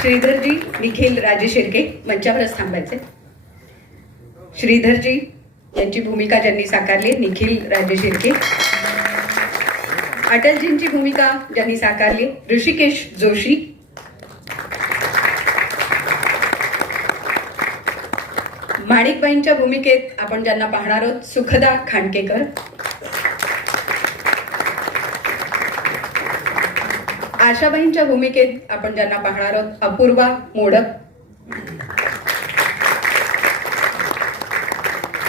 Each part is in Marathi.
श्रीधरजी निखिल राजे शिर्के मंचावरच थांबायचे. श्रीधरजी यांची भूमिका ज्यांनी साकारली निखिल राजे शिर्के अटलजींची भूमिका ज्यांनी साकारली ऋषिकेश जोशी. माणिकबाईंच्या भूमिकेत आपण ज्यांना पाहणार आहोत सुखदा खांडकेकर. आशाबाईंच्या भूमिकेत आपण ज्यांना पाहणार आहोत अपूर्वा मोडक.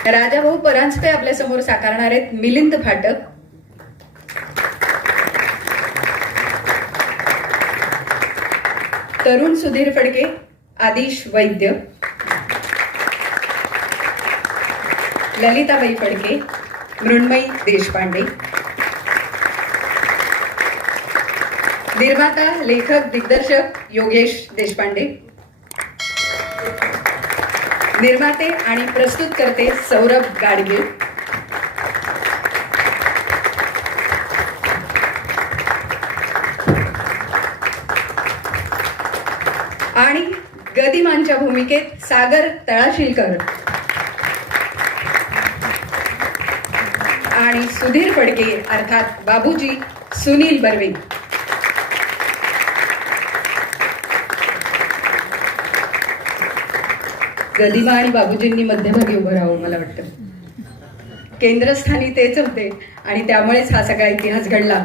राजाभाऊ परांजपे आपल्यासमोर साकारणार आहेत मिलिंद फाटक. तरुण सुधीर फडके आदिश वैद्य. ललिताबाई फडके मृण्मयी देशपांडे. निर्माता लेखक दिग्दर्शक योगेश देशपांडे. निर्माते आणि प्रस्तुत करते सौरभ गाडगे. आणि गदिमांच्या भूमिकेत सागर तळाशिलकर. आणि सुधीर फडके अर्थात बाबूजी सुनील बर्वे. गदिमा आणि बाबूजींनी मध्यभागी उभं राहावं मला वाटतं. केंद्रस्थानी तेच होते आणि त्यामुळेच हा सगळा इतिहास घडला.